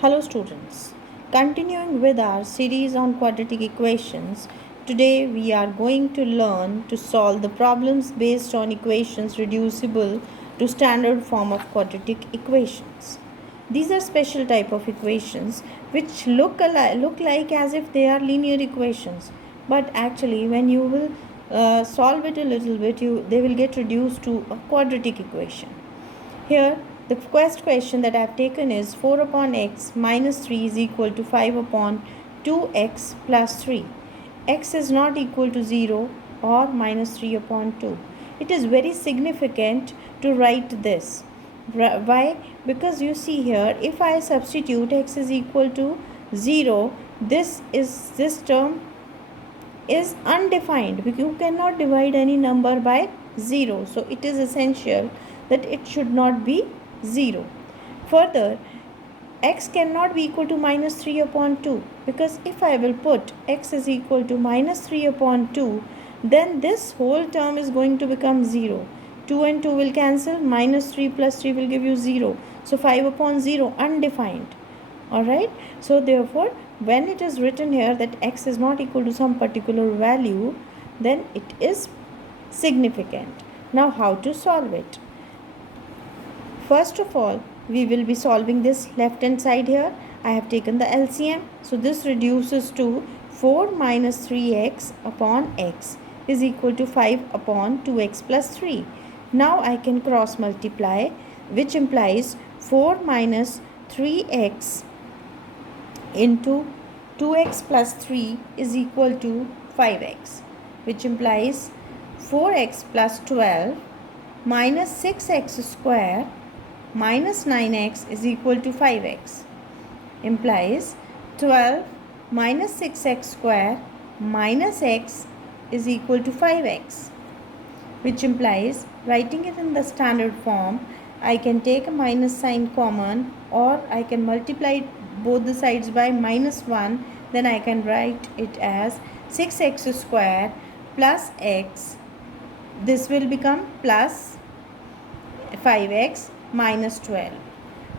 Hello students, continuing with our series on quadratic equations, today we are going to learn to solve the problems based on equations reducible to standard form of quadratic equations. These are special type of equations which look like as if they are linear equations, but actually when you will solve it a little bit, they will get reduced to a quadratic equation. Here, the first question that I have taken is 4 upon x minus 3 is equal to 5 upon 2x plus 3. X is not equal to 0 or minus 3 upon 2. It is very significant to write this. Why? Because you see here, if I substitute x is equal to 0, this term is undefined. You cannot divide any number by 0. So it is essential that it should not be 0. Further, x cannot be equal to minus 3 upon 2, because if I will put x is equal to minus 3 upon 2, then this whole term is going to become 0. 2 and 2 will cancel, minus 3 plus 3 will give you 0. So 5 upon 0, undefined. Alright, so therefore when it is written here that x is not equal to some particular value, then it is significant. Now how to solve it? First of all, we will be solving this left hand side here. I have taken the LCM. So this reduces to 4 minus 3x upon x is equal to 5 upon 2x plus 3. Now I can cross multiply, which implies 4 minus 3x into 2x plus 3 is equal to 5x, which implies 4x plus 12 minus 6x square minus 9x is equal to 5x, implies 12 minus 6x square minus x is equal to 5x, which implies, writing it in the standard form, I can take a minus sign common, or I can multiply both the sides by minus 1, then I can write it as 6x square plus x. This will become plus 5x minus 12.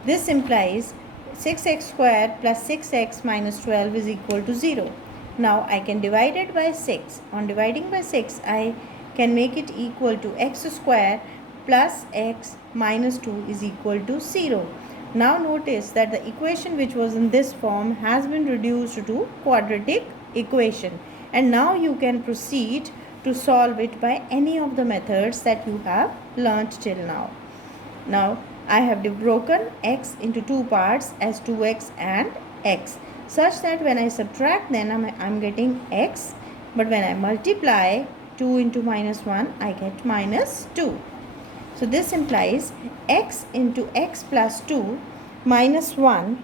This implies 6x square plus 6x minus 12 is equal to 0. Now I can divide it by 6. On dividing by 6, I can make it equal to x square plus x minus 2 is equal to 0. Now notice that the equation which was in this form has been reduced to quadratic equation, and now you can proceed to solve it by any of the methods that you have learnt till now. Now I have broken x into two parts as 2x and x, such that when I subtract, then I'm getting x, but when I multiply 2 into minus 1, I get minus 2. So this implies x into x plus 2 minus 1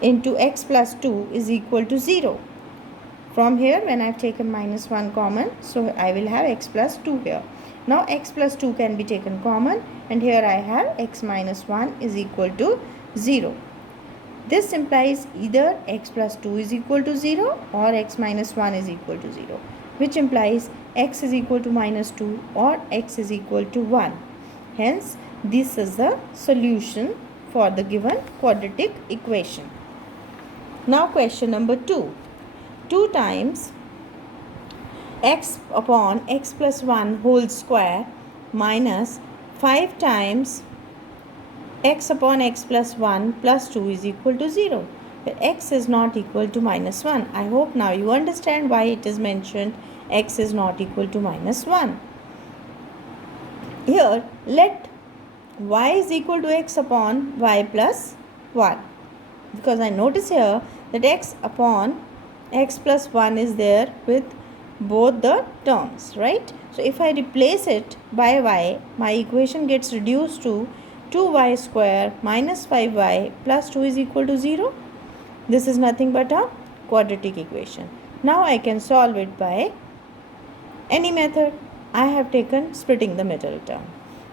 into x plus 2 is equal to 0. From here, when I have taken minus 1 common, so I will have x plus 2 here. Now x plus 2 can be taken common, and here I have x minus 1 is equal to 0. This implies either x plus 2 is equal to 0 or x minus 1 is equal to 0, which implies x is equal to minus 2 or x is equal to 1. Hence, this is the solution for the given quadratic equation. Now question number 2. 2 times x upon x plus 1 whole square minus 5 times x upon x plus 1 plus 2 is equal to 0. But x is not equal to minus 1. I hope now you understand why it is mentioned x is not equal to minus 1. Here, let y is equal to x upon y plus 1. Because I notice here that x upon x plus 1 is there with both the terms, right? So if I replace it by y, my equation gets reduced to 2y square minus 5y plus 2 is equal to 0. This is nothing but a quadratic equation. Now I can solve it by any method. I have taken splitting the middle term.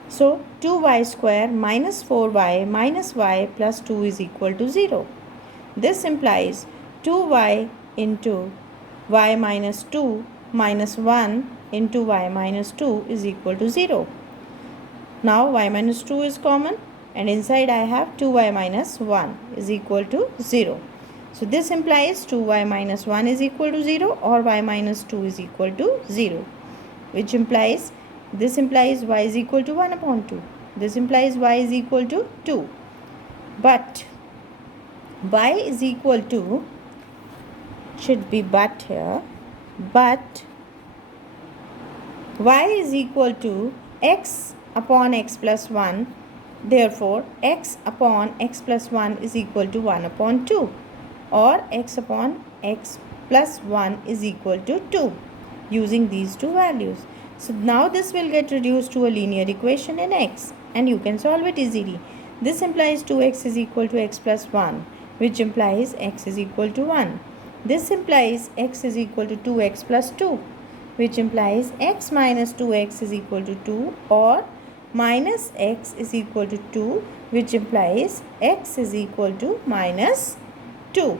So 2y square minus 4y minus y plus 2 is equal to 0. This implies 2y into y minus 2 minus 1 into y minus 2 is equal to 0. Now y minus 2 is common, and inside I have 2y minus 1 is equal to 0. So this implies 2y minus 1 is equal to 0 or y minus 2 is equal to 0, which implies this implies y is equal to 1 upon 2. This implies y is equal to 2. But y is equal to, should be but here, but y is equal to x upon x plus 1. Therefore, x upon x plus 1 is equal to 1 upon 2, or x upon x plus 1 is equal to 2 using these two values. So now this will get reduced to a linear equation in x, and you can solve it easily. This implies 2x is equal to x plus 1, which implies x is equal to 1. This implies x is equal to 2x plus 2, which implies x minus 2x is equal to 2, or minus x is equal to 2, which implies x is equal to minus 2.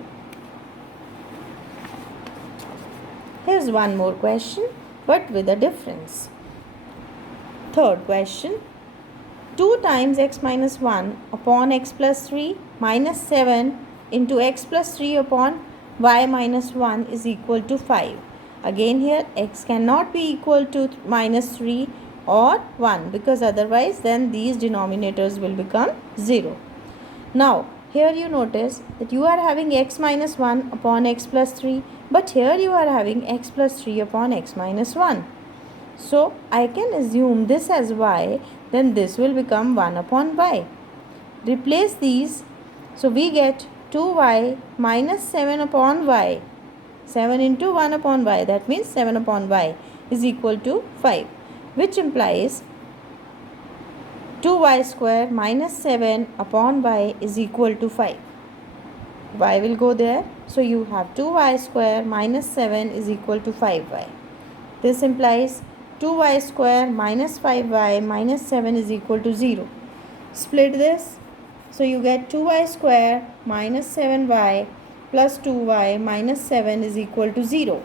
Here's one more question, but with a difference. Third question. 2 times x minus 1 upon x plus 3 minus 7 into x plus 3 upon y minus 1 is equal to 5. Again here x cannot be equal to minus 3 or 1, because otherwise then these denominators will become 0. Now here you notice that you are having x minus 1 upon x plus 3, but here you are having x plus 3 upon x minus 1. So I can assume this as y, then this will become 1 upon y. Replace these, so we get 2y minus 7 upon y. 7 into 1 upon y, that means 7 upon y is equal to 5, which implies 2y square minus 7 upon y is equal to 5. Y will go there, so you have 2y square minus 7 is equal to 5y. This implies 2y square minus 5y minus 7 is equal to 0. Split this, so you get 2y square minus 7y plus 2y minus 7 is equal to 0,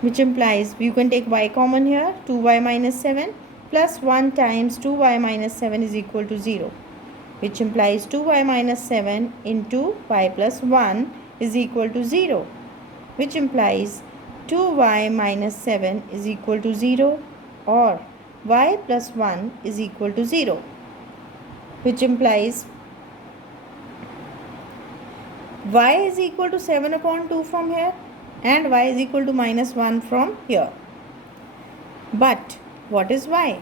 which implies you can take y common here, 2y minus 7 plus 1 times 2y minus 7 is equal to 0, which implies 2y minus 7 into y plus 1 is equal to 0, which implies 2y minus 7 is equal to 0, or y plus 1 is equal to 0, which implies y is equal to 7 upon 2 from here and y is equal to minus 1 from here. But what is y?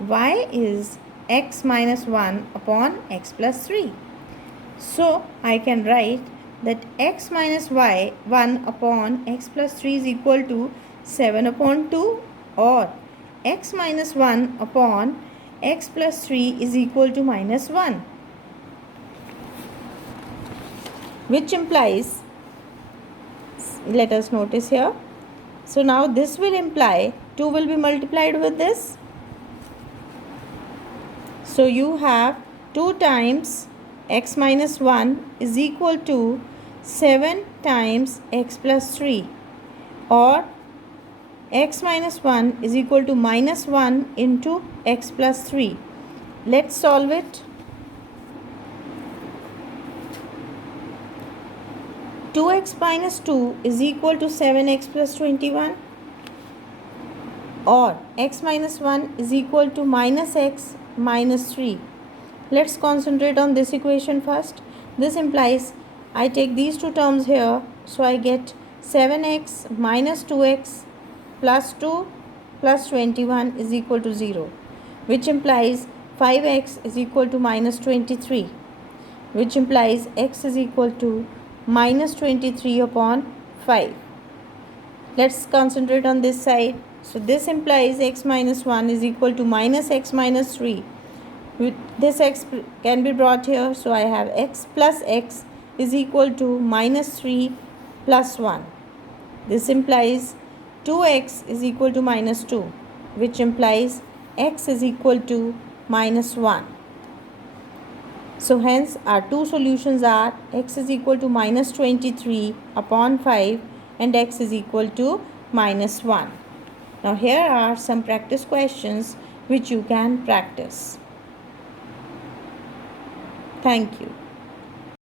Y is x minus 1 upon x plus 3. So I can write that x minus y 1 upon x plus 3 is equal to 7 upon 2, or x minus 1 upon x plus 3 is equal to minus 1, which implies, let us notice here, so now this will imply 2 will be multiplied with this, so you have 2 times x minus 1 is equal to 7 times x plus 3, or x minus 1 is equal to minus 1 into x plus 3. Let's solve it. 2x minus 2 is equal to 7x plus 21, or x minus 1 is equal to minus x minus 3. Let's concentrate on this equation first. This implies I take these two terms here, so I get 7x minus 2x plus 2 plus 21 is equal to 0, which implies 5x is equal to minus 23, which implies x is equal to minus 23 upon 5. Let's concentrate on this side. So this implies x minus 1 is equal to minus x minus 3. This x can be brought here, so I have x plus x is equal to minus 3 plus 1. This implies 2x is equal to minus 2, which implies x is equal to minus 1. So hence our two solutions are x is equal to minus 23 upon 5 and x is equal to minus 1. Now here are some practice questions which you can practice. Thank you.